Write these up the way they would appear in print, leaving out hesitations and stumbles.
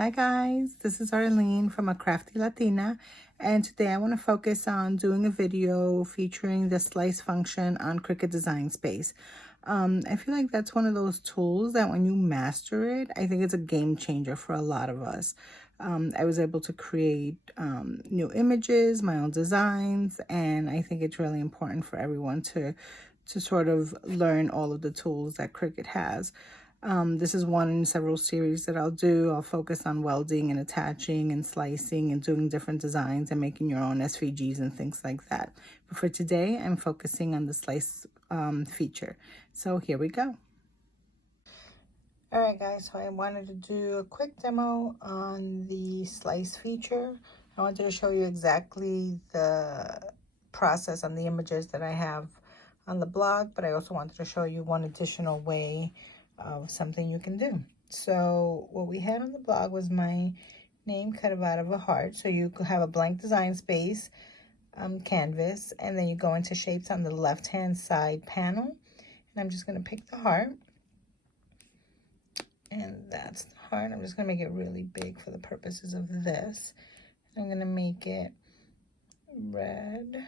Hi guys, this is Arlene from A Crafty Latina, and today I want to focus on doing a video featuring the slice function on Cricut Design Space. I feel like that's one of those tools that when you master it, I think it's a game changer for a lot of us. I was able to create new images, my own designs, and I think it's really important for everyone to sort of learn all of the tools that Cricut has. This is one in several series that I'll do. I'll focus on welding and attaching and slicing and doing different designs and making your own SVGs and things like that. But for today, I'm focusing on the slice feature. So here we go. All right, guys, so I wanted to do a quick demo on the slice feature. I wanted to show you exactly the process on the images that I have on the blog, but I also wanted to show you one additional way of something you can do. So what we had on the blog was my name cut out of a heart. So you could have a blank design space canvas, and then you go into shapes on the left hand side panel, and I'm just going to pick the heart, and that's the heart. I'm just going to make it really big for the purposes of this. I'm going to make it red,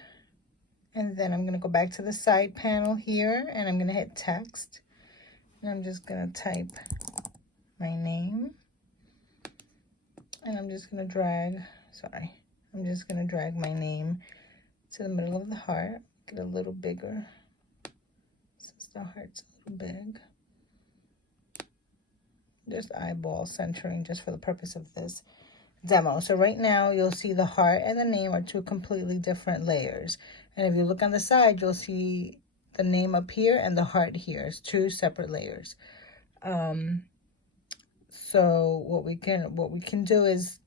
and then I'm going to go back to the side panel here, and I'm going to hit text. And I'm just going to type my name, and I'm just going to drag my name to the middle of the heart, get a little bigger since the heart's a little big. Just eyeball centering just for the purpose of this demo. So right now you'll see the heart and the name are two completely different layers. And if you look on the side, you'll see the name up here and the heart here. It's two separate layers. So what we can do is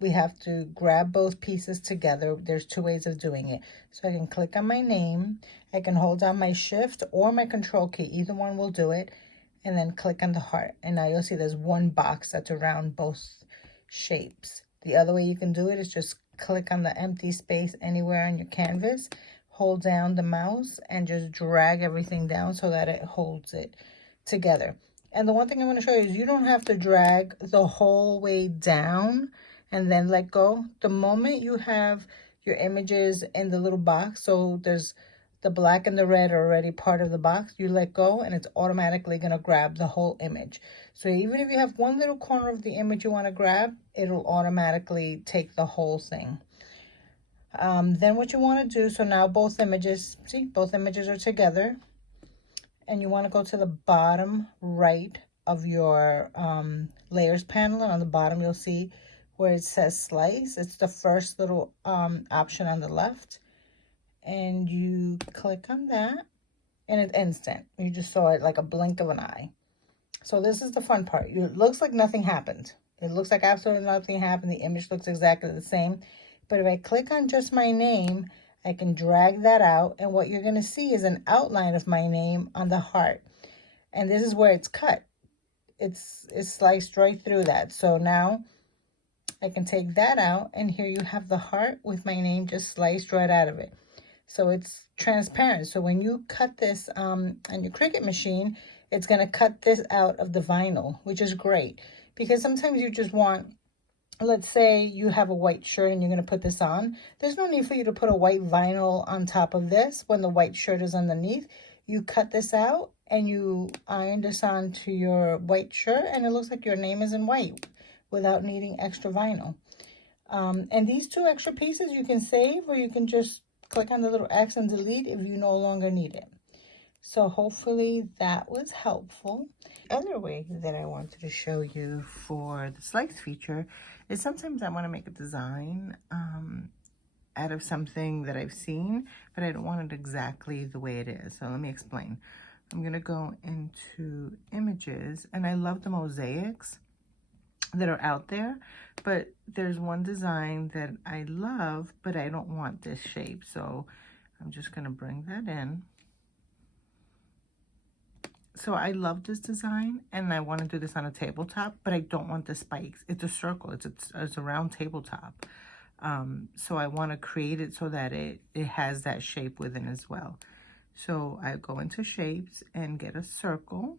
we have to grab both pieces together. There's two ways of doing it. So I can click on my name, I can hold down my shift or my control key, either one will do it, and then click on the heart. And now you'll see there's one box that's around both shapes. The other way you can do it is just click on the empty space anywhere on your canvas, hold down the mouse, and just drag everything down so that it holds it together. And the one thing I'm going to show you is you don't have to drag the whole way down and then let go. The moment you have your images in the little box, so there's the black and the red are already part of the box, you let go and it's automatically going to grab the whole image. So even if you have one little corner of the image you want to grab, it'll automatically take the whole thing. Then what you want to do, so now both images, see, both images are together, and you want to go to the bottom right of your layers panel, and on the bottom you'll see where it says slice. It's the first little option on the left, and you click on that, and it's instant. You just saw it like a blink of an eye. So this is the fun part. It looks like nothing happened. It looks like absolutely nothing happened. The image looks exactly the same. But if I click on just my name, I can drag that out, and what you're going to see is an outline of my name on the heart. And this is where it's cut. It's sliced right through that. So now I can take that out, and here you have the heart with my name just sliced right out of it. So it's transparent. So when you cut this on your Cricut machine, it's going to cut this out of the vinyl, which is great. Because sometimes you just want, let's say you have a white shirt and you're going to put this on. There's no need for you to put a white vinyl on top of this when the white shirt is underneath. You cut this out and you iron this onto your white shirt, and it looks like your name is in white without needing extra vinyl. And these two extra pieces you can save, or you can just click on the little X and delete if you no longer need it. So hopefully that was helpful. The other way that I wanted to show you for the slice feature is sometimes I want to make a design out of something that I've seen, but I don't want it exactly the way it is. So let me explain. I'm going to go into images, and I love the mosaics that are out there, but there's one design that I love, but I don't want this shape. So I'm just going to bring that in. So I love this design, and I want to do this on a tabletop, but I don't want the spikes. It's a circle. It's a round tabletop. So I want to create it so that it has that shape within as well. So I go into shapes and get a circle,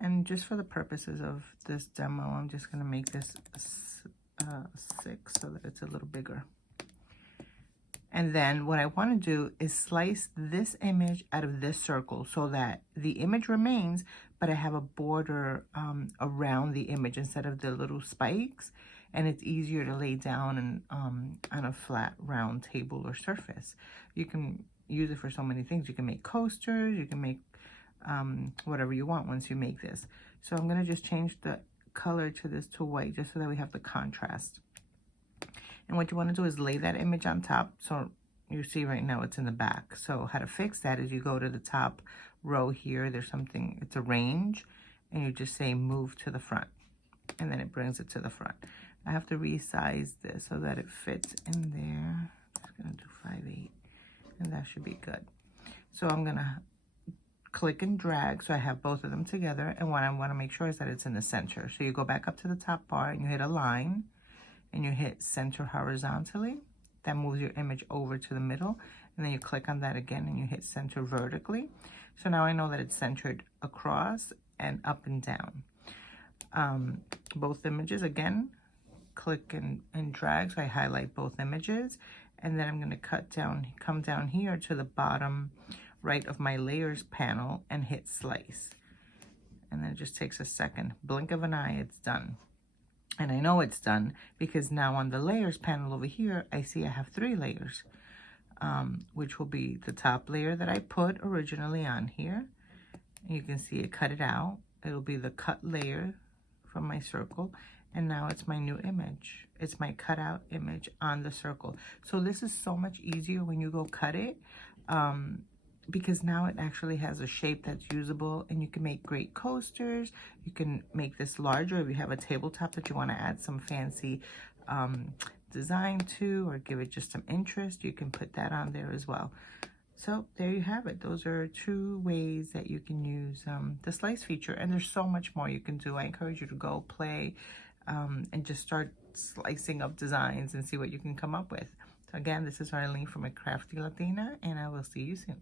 And just for the purposes of this demo, I'm just going to make this 6 so that it's a little bigger. And then what I want to do is slice this image out of this circle so that the image remains, but I have a border around the image instead of the little spikes, and it's easier to lay down and on a flat round table or surface. You can use it for so many things. You can make coasters, you can make whatever you want once you make this. So I'm going to just change the color to this to white just so that we have the contrast. And what you want to do is lay that image on top. So you see right now it's in the back. So how to fix that is you go to the top row here. There's something, it's a range, and you just say move to the front. And then it brings it to the front. I have to resize this so that it fits in there. I'm just going to do 5/8, and that should be good. So I'm going to click and drag so I have both of them together. And what I want to make sure is that it's in the center. So you go back up to the top bar and you hit align. And you hit center horizontally. That moves your image over to the middle. And then you click on that again and you hit center vertically. So now I know that it's centered across and up and down. Both images, again, click and drag. So I highlight both images. And then I'm going to come down here to the bottom right of my layers panel and hit slice. And then it just takes a second. Blink of an eye, it's done. And I know it's done because now on the layers panel over here, I see I have 3 layers, which will be the top layer that I put originally on here. You can see it cut it out. It'll be the cut layer from my circle. And now it's my new image. It's my cutout image on the circle. So this is so much easier when you go cut it. Because now it actually has a shape that's usable, and you can make great coasters. You can make this larger if you have a tabletop that you want to add some fancy design to, or give it just some interest. You can put that on there as well. So there you have it. Those are 2 ways that you can use the slice feature, and there's so much more you can do. I encourage you to go play and just start slicing up designs and see what you can come up with. So again, this is Arlene from A Crafty Latina, and I will see you soon.